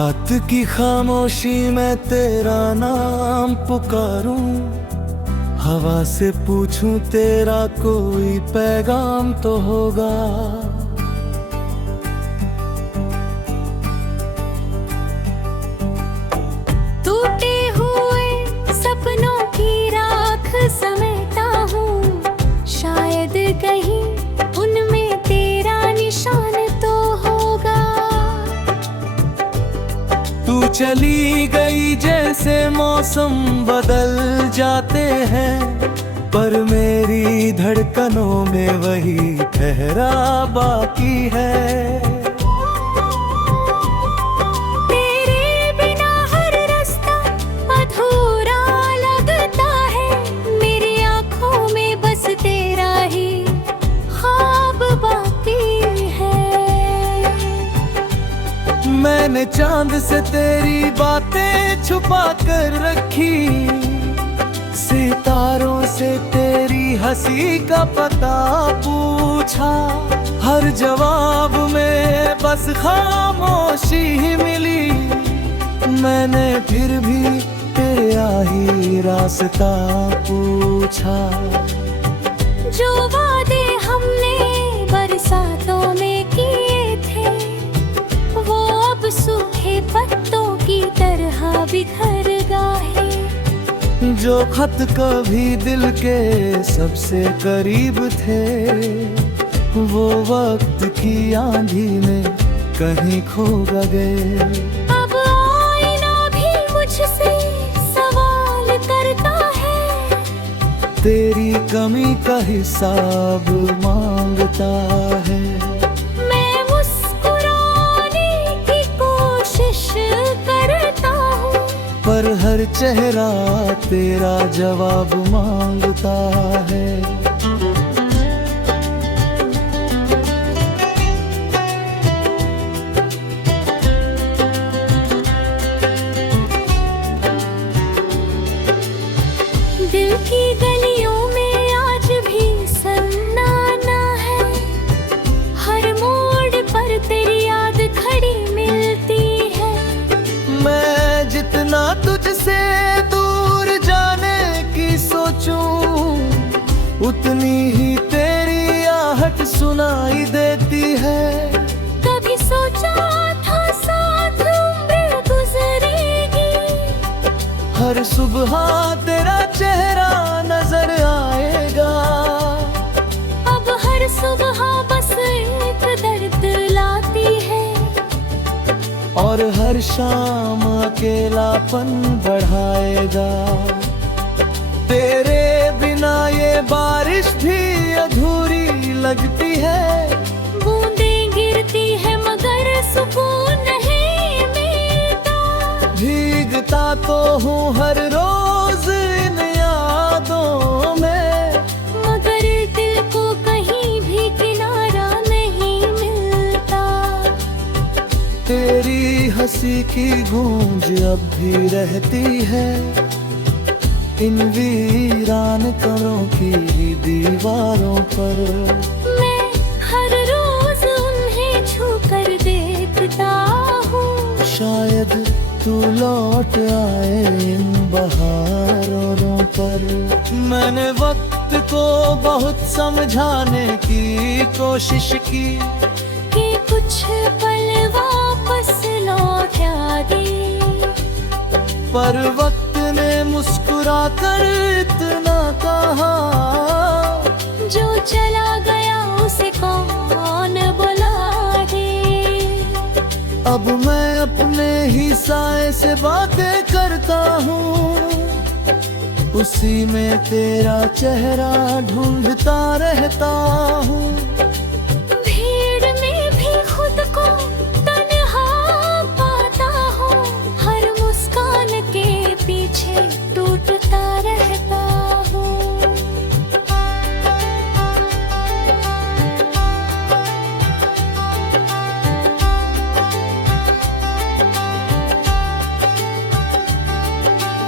रात की खामोशी में तेरा नाम पुकारूं, हवा से पूछूं तेरा कोई पैगाम तो होगा। टूटे हुए सपनों की राख समेटा हूँ, शायद कहीं उनमें तेरा निशान तो होगा। तू चली गई जैसे मौसम बदल जाते हैं, पर मेरी धड़कनों में वही ठहरा बाकी है। तेरे बिना हर रास्ता अधूरा लगता है, मेरी आँखों में बस तेरा ही ख्वाब बाकी है। मैंने चांद से तेरी बातें छुपा कर रखी, सितारों से तेरी हंसी का पता पूछा। हर जवाब में बस खामोशी ही मिली, मैंने फिर भी तेरा ही रास्ता पूछा। जो वादे हमने बरसातों में किए थे, वो अब सूखे पत्तों की तरह बिखर गए। जो खत कभी दिल के सबसे करीब थे, वो वक्त की आंधी में कहीं खो गए। अब आईना भी मुझसे सवाल करता है, तेरी कमी का हिसाब मांगता है। मैं मुस्कुराने की कोशिश करता हूँ, पर हर चेहरा तेरा जवाब मांगता है। दिल की गलियों में आज भी सन्नाटा है, हर मोड़ पर तेरी याद खड़ी मिलती है। मैं जितना तुझसे दूर जाने की सोचूं, उतनी ही तेरी आहट सुनाई देती है। कभी सोचा था साथ उम्र गुजरेगी, हर सुबह तेरा चेहरा नजर आएगा। अब हर सुबह बस एक दर्द लाती है, और हर शाम अकेलापन बढ़ाएगा। तेरे बिना ये बारिश भी अधूरी लगती है। बूंदें गिरती है मगर सुकून नहीं मिलता। भीगता तो हूँ हर रोज इन यादों में, मगर दिल को कहीं भी किनारा नहीं मिलता। तेरी हंसी की गूंज अब भी रहती है, इन वीरान कमरों की दीवारों पर। मैं हर रोज उन्हें छू कर देखता हूँ, शायद तू लौट आए इन बहारों पर। मैंने वक्त को बहुत समझाने की कोशिश की, कि कुछ पल वापस लौटा दे, पर वक्त ने मुस्कुरा कर इतना कहा, जो चला गया उसे कौन बुला दे। अब मैं अपने ही साए से बातें करता हूँ, उसी में तेरा चेहरा ढूंढता रहता हूँ। भीड़ में भी खुद को तन्हा पाता हूँ, हर मुस्कान के पीछे टूटता रहता हूँ।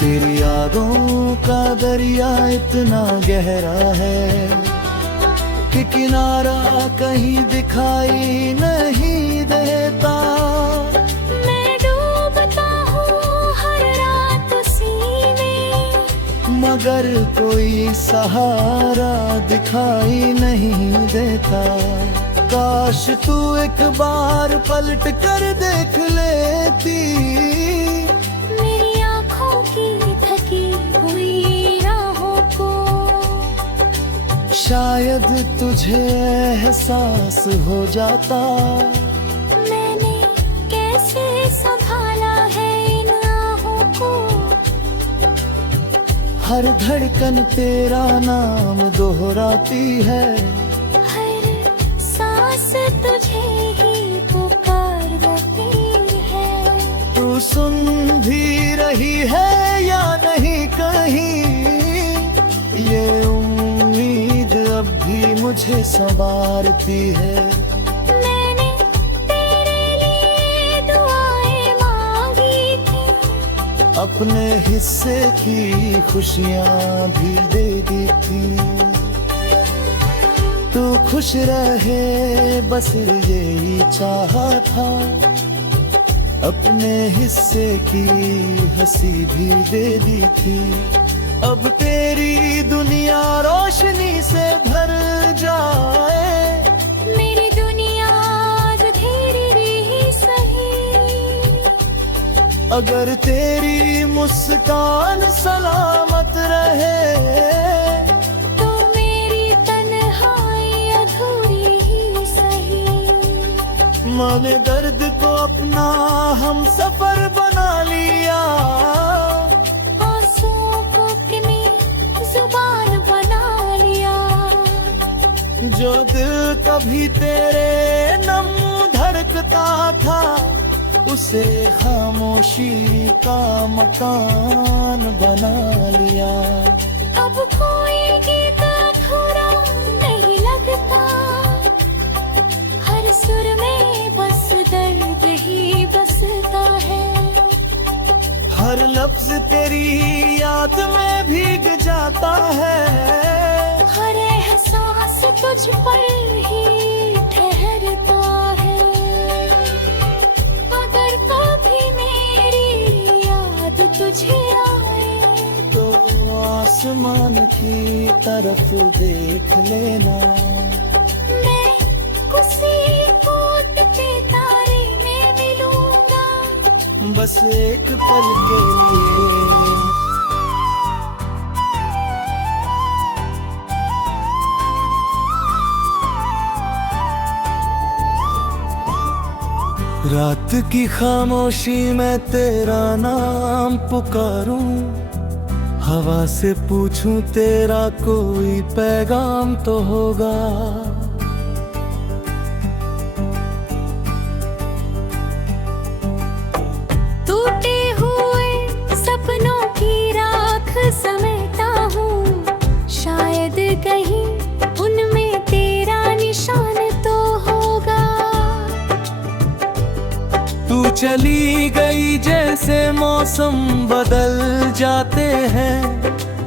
तेरी यादों का दरिया इतना गहरा है कि किनारा कहीं दिखाई नहीं देता। मैं डूब मगर कोई सहारा दिखाई नहीं देता। काश तू एक बार पलट कर देख लेती, मेरी आँखों की थकी हुई राहों को। शायद तुझे एहसास हो जाता, मैंने कैसे संभाला है इन आहों को। हर धड़कन तेरा नाम दोहराती है, हर सांस तुझे ही पुकारती है। तू सुन भी रही है या नहीं कहीं, ये उम्मीद अब भी मुझे संवारती है। मैंने तेरे लिए दुआएं मांगी थी, अपने हिस्से की खुशियाँ भी दे दी थी। तू खुश रहे बस यही चाहा था, अपने हिस्से की हंसी भी दे दी थी। अब तेरी दुनिया रोशनी से भर जाए, मेरी दुनिया अंधेरी भी सही। अगर तेरी मुस्कान सलामत रहे, तो मेरी तन्हाई अधूरी ही सही। मैंने दर्द को अपना हम सफर बना लिया, आंसुओं को अपनी जुबान बना लिया। जो दिल कभी तेरे नम धड़कता था, उसे खामोशी का मकान बना लिया। अब कोई गीत अधूरा नहीं लगता, हर सुर में बस दर्द ही बसता है। हर लफ्ज तेरी याद में भीग जाता है, हर एहसास तुझ पर ही ठहरता है। अगर कभी मेरी याद तुझे आए, तो आसमान की तरफ देख लेना। मैं उसी कोट पे तारे में मिलूंगा, बस एक पल के लिए। रात की खामोशी में तेरा नाम पुकारूं, हवा से पूछूं तेरा कोई पैगाम तो होगा। टूटे हुए सपनों की राख समेटा हूँ, शायद कहीं उनमें तेरा निशान तो होगा। तू चली गई जैसे मौसम बदल जाते हैं,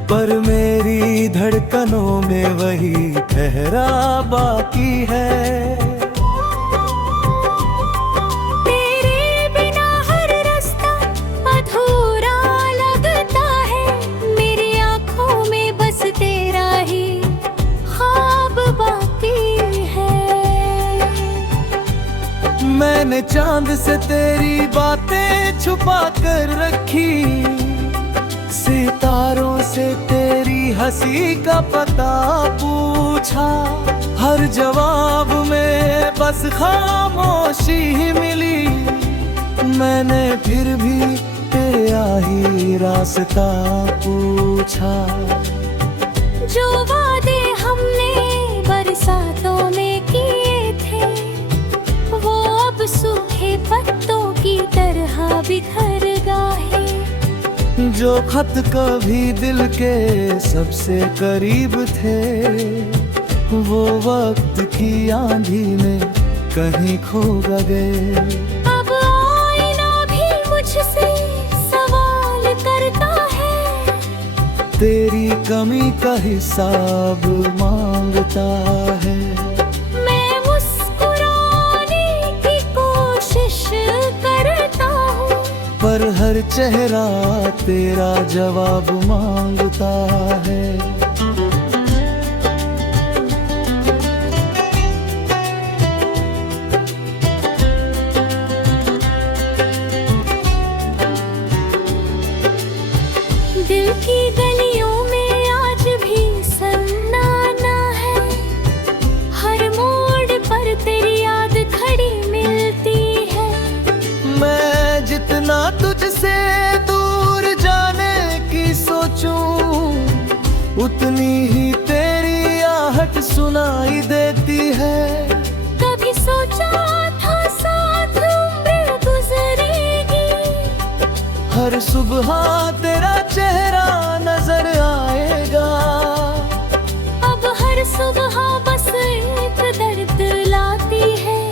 पर मेरी धड़कनों में वही ठहरा बाकी है। तेरे बिना हर रास्ता अधूरा लगता है, मेरी आँखों में बस तेरा ही ख्वाब बाकी है। मैंने चांद से तेरी बातें छुपा कर रखी, सितारों से तेरी हंसी का पता पूछा। हर जवाब में बस खामोशी ही मिली, मैंने फिर भी तेरा ही रास्ता पूछा। जो वादे हमने बरसातों में किए थे, वो अब सूखे पत्तों की तरह बिखर गए। जो खत कभी दिल के सबसे करीब थे, वो वक्त की आंधी में कहीं खो गए। अब आईना भी मुझसे सवाल करता है, तेरी कमी का हिसाब मांगता है। मैं मुस्कुराने की कोशिश करता हूँ, पर हर चेहरा तेरा जवाब मांगता है। दिल की गलियों में आज भी सन्नाटा है, हर मोड़ पर तेरी याद खड़ी मिलती है। मैं जितना तुझसे दूर जाने की सोचूं, उतनी ही तेरी आहट सुनाई देती है। कभी सोचा था साथ उम्र गुजरेगी, हर सुबह तेरा चेहरा नजर आएगा। अब हर सुबह बस एक दर्द लाती है,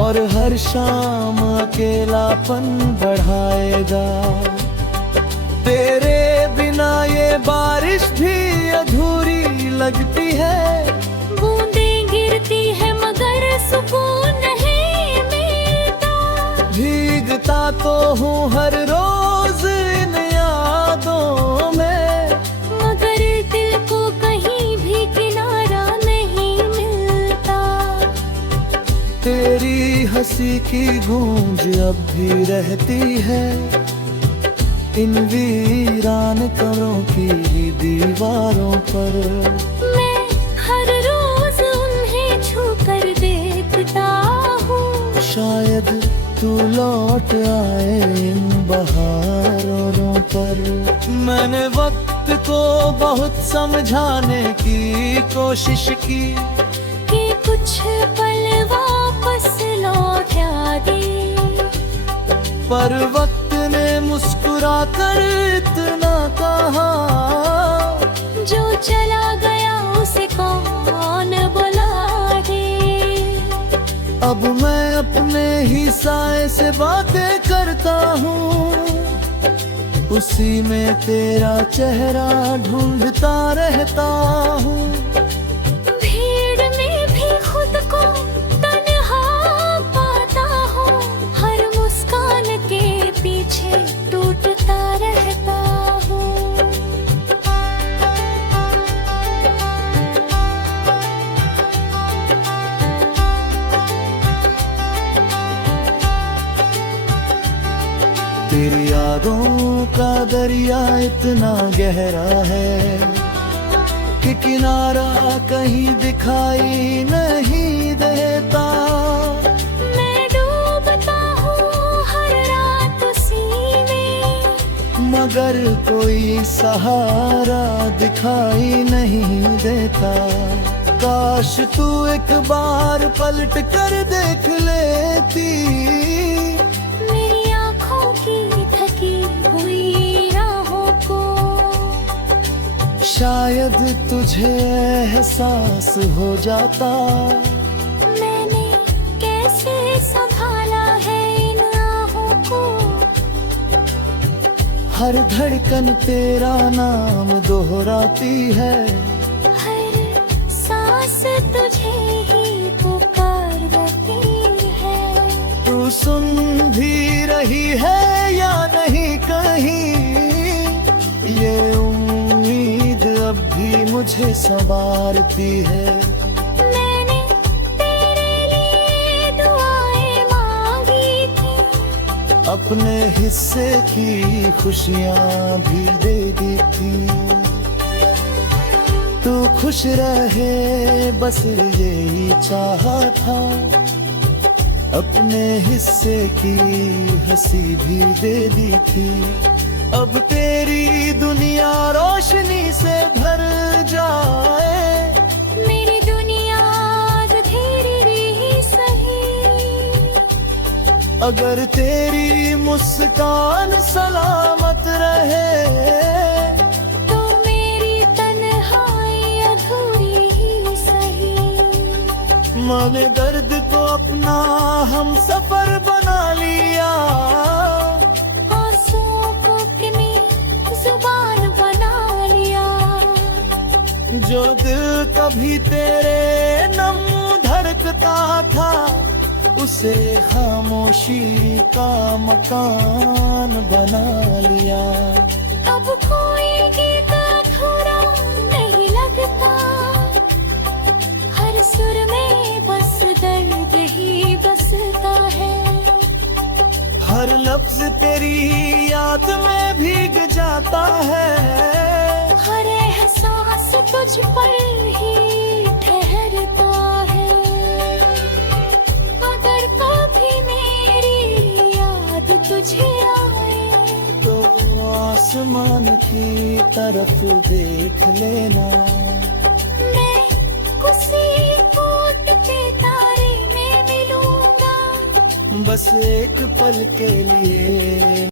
और हर शाम अकेलापन बढ़ाएगा। तेरे बिना ये बारिश भी अधूरी लगती है। बूंदें गिरती है मगर सुकून नहीं मिलता। भीगता तो हूँ हर रोज इन यादों में, मगर दिल को कहीं भी किनारा नहीं मिलता। तेरी हंसी की गूंज अब भी रहती है इन वीरान करों की दीवारों पर। मैं हर रोज उन्हें छू कर देखता हूँ, शायद तू लौट आए इन बहारों पर। मैंने वक्त को बहुत समझाने की कोशिश की, कि कुछ पल वापस लौटा दे। पर वक्त ने मुस्कुरा कर इतना कहा, जो चला गया उसे कौन बुला दे। अब मैं अपने ही साए से बातें करता हूँ, उसी में तेरा चेहरा ढूंढता रहता हूँ। भीड़ में भी खुद को तन्हा पाता हूँ, हर मुस्कान के पीछे टूटता रहता हूँ। तेरी यादों का दरिया इतना गहरा है कि किनारा कहीं दिखाई नहीं देता। मैं डूबता हूँ हर रात उसी में, मगर कोई सहारा दिखाई नहीं देता। काश तू एक बार पलट कर देख लेती, मेरी आँखों की थकी हुई राहों को। शायद तुझे एहसास हो जाता, मैंने कैसे संभाला है इन राहों को। हर धड़कन तेरा नाम दोहराती है, हर सांस तुझे ही पुकारती है। तू सुन भी रही है या नहीं कहीं, ये उम्मीद अब भी मुझे संवारती है। मैंने तेरे लिए दुआएं मांगी थी, अपने हिस्से की खुशियाँ भी दे दी थी। तू खुश रहे बस यही चाहा था, अपने हिस्से की हंसी भी दे दी थी। अब तेरी दुनिया रोशनी से भर जाए, मेरी दुनिया आज धीरे ही सही। अगर तेरी मुस्कान सलामत रहे, तो मेरी तन्हाई अधूरी ही सही। मैंने दर्द को अपना हम सफर बना लिया, आंसुओं को अपनी जुबान बना लिया। जो दिल कभी तेरे नम धड़कता था, उसे खामोशी का मकान बना लिया। अब कोई गीत अधूरा नहीं लगता, हर सुर में बस दर्द ही बसता है। हर लफ्ज तेरी याद में भीग जाता है, हर एहसास तुझ पर ही ठहरता है। अगर कभी मेरी याद तुझे आए तो आसमान की तरफ देख लेना। मैं उसी कोट के तारे में मिलूंगा, बस एक पल के लिए।